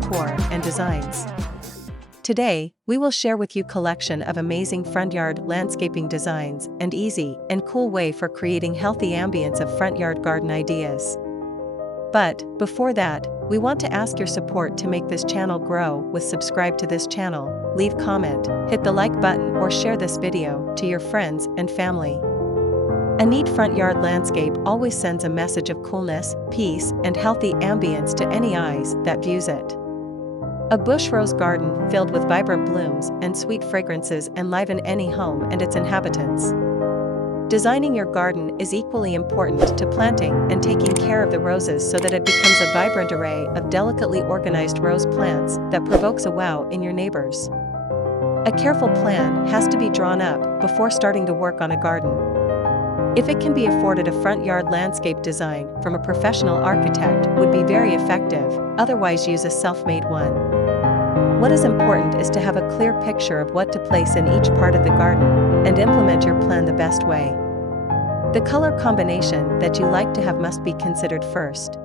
decor and designs. Today, we will share with you a collection of amazing front yard landscaping designs and easy and cool way for creating healthy ambience of front yard garden ideas. But, before that, we want to ask your support to make this channel grow with subscribe to this channel, leave comment, hit the like button or share this video to your friends and family. A neat front yard landscape always sends a message of coolness, peace, and healthy ambience to any eyes that views it. A bush rose garden filled with vibrant blooms and sweet fragrances enliven any home and its inhabitants. Designing your garden is equally important to planting and taking care of the roses so that it becomes a vibrant array of delicately organized rose plants that provokes a wow in your neighbors. A careful plan has to be drawn up before starting to work on a garden. If it can be afforded, a front yard landscape design from a professional architect would be very effective, otherwise use a self-made one. What is important is to have a clear picture of what to place in each part of the garden and implement your plan the best way. The color combination that you like to have must be considered first.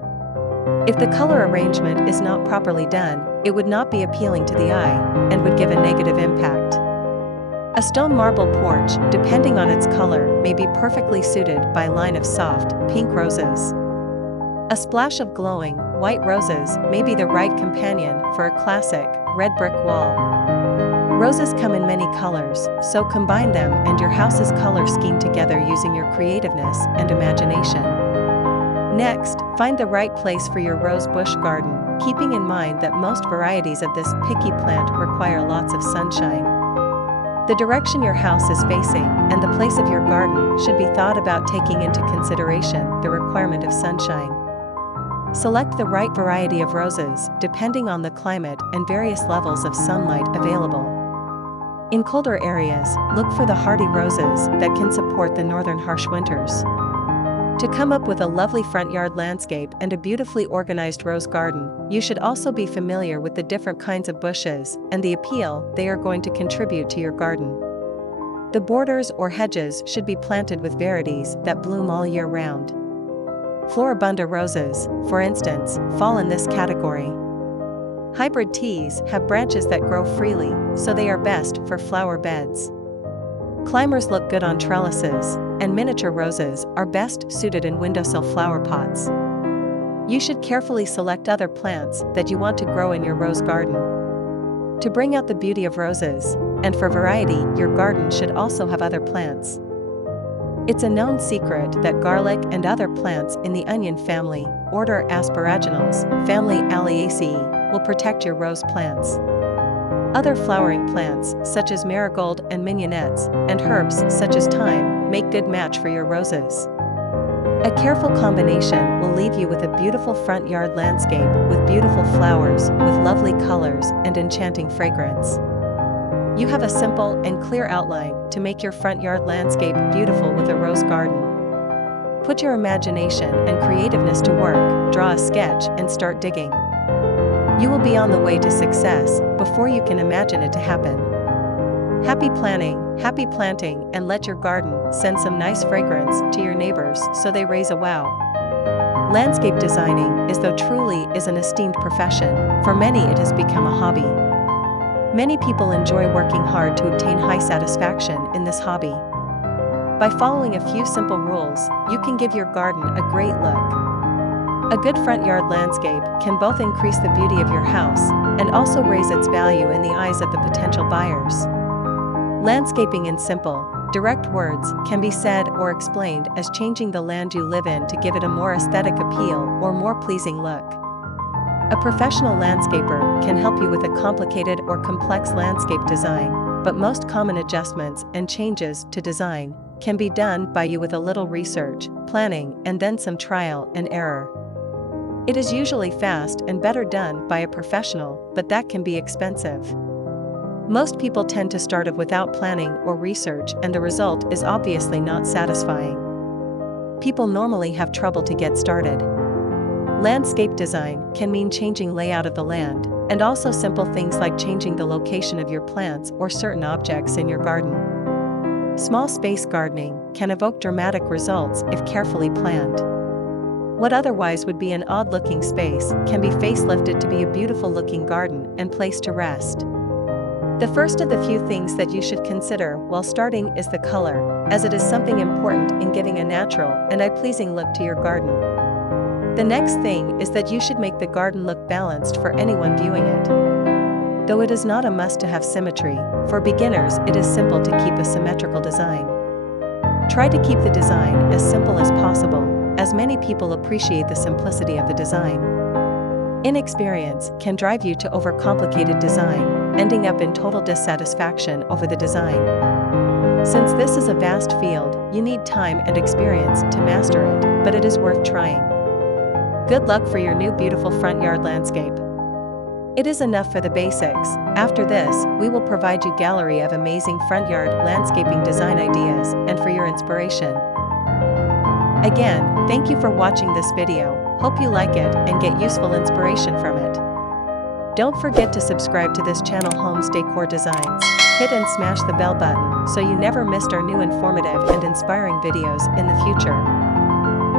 If the color arrangement is not properly done, it would not be appealing to the eye and would give a negative impact. A stone marble porch, depending on its color, may be perfectly suited by a line of soft, pink roses. A splash of glowing, white roses may be the right companion for a classic, red brick wall. Roses come in many colors, so combine them and your house's color scheme together using your creativeness and imagination. Next, find the right place for your rose bush garden, keeping in mind that most varieties of this picky plant require lots of sunshine. The direction your house is facing and the place of your garden should be thought about taking into consideration the requirement of sunshine. Select the right variety of roses depending on the climate and various levels of sunlight available. In colder areas, look for the hardy roses that can support the northern harsh winters. To come up with a lovely front yard landscape and a beautifully organized rose garden, you should also be familiar with the different kinds of bushes and the appeal they are going to contribute to your garden. The borders or hedges should be planted with varieties that bloom all year round. Floribunda roses, for instance, fall in this category. Hybrid teas have branches that grow freely, so they are best for flower beds. Climbers look good on trellises, and miniature roses are best suited in windowsill flower pots. You should carefully select other plants that you want to grow in your rose garden. To bring out the beauty of roses, and for variety, your garden should also have other plants. It's a known secret that garlic and other plants in the onion family, order Asperagines, family Alliaceae, will protect your rose plants. Other flowering plants, such as marigold and mignonettes, and herbs such as thyme, make good match for your roses. A careful combination will leave you with a beautiful front yard landscape with beautiful flowers, with lovely colors and enchanting fragrance. You have a simple and clear outline to make your front yard landscape beautiful with a rose garden. Put your imagination and creativeness to work, draw a sketch and start digging. You will be on the way to success before you can imagine it to happen. Happy planning, happy planting, and let your garden send some nice fragrance to your neighbors so they raise a wow. Landscape designing is though truly is an esteemed profession, for many it has become a hobby. Many people enjoy working hard to obtain high satisfaction in this hobby. By following a few simple rules, you can give your garden a great look. A good front yard landscape can both increase the beauty of your house and also raise its value in the eyes of the potential buyers. Landscaping in simple, direct words can be said or explained as changing the land you live in to give it a more aesthetic appeal or more pleasing look. A professional landscaper can help you with a complicated or complex landscape design, but most common adjustments and changes to design can be done by you with a little research, planning, and then some trial and error. It is usually fast and better done by a professional, but that can be expensive. Most people tend to start off without planning or research, and the result is obviously not satisfying. People normally have trouble to get started. Landscape design can mean changing layout of the land, and also simple things like changing the location of your plants or certain objects in your garden. Small space gardening can evoke dramatic results if carefully planned. What otherwise would be an odd-looking space can be facelifted to be a beautiful-looking garden and place to rest. The first of the few things that you should consider while starting is the color, as it is something important in giving a natural and eye-pleasing look to your garden. The next thing is that you should make the garden look balanced for anyone viewing it. Though it is not a must to have symmetry, for beginners it is simple to keep a symmetrical design. Try to keep the design as simple as possible, as many people appreciate the simplicity of the design. Inexperience can drive you to overcomplicated design, ending up in total dissatisfaction over the design. Since this is a vast field, you need time and experience to master it, but it is worth trying. Good luck for your new beautiful front yard landscape. It is enough for the basics. After this, we will provide you a gallery of amazing front yard landscaping design ideas and for your inspiration. Again, thank you for watching this video. Hope you like it and get useful inspiration from it. Don't forget to subscribe to this channel, Homes Decor Designs. Hit and smash the bell button so you never missed our new informative and inspiring videos in the future.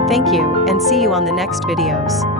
Thank you and see you on the next videos.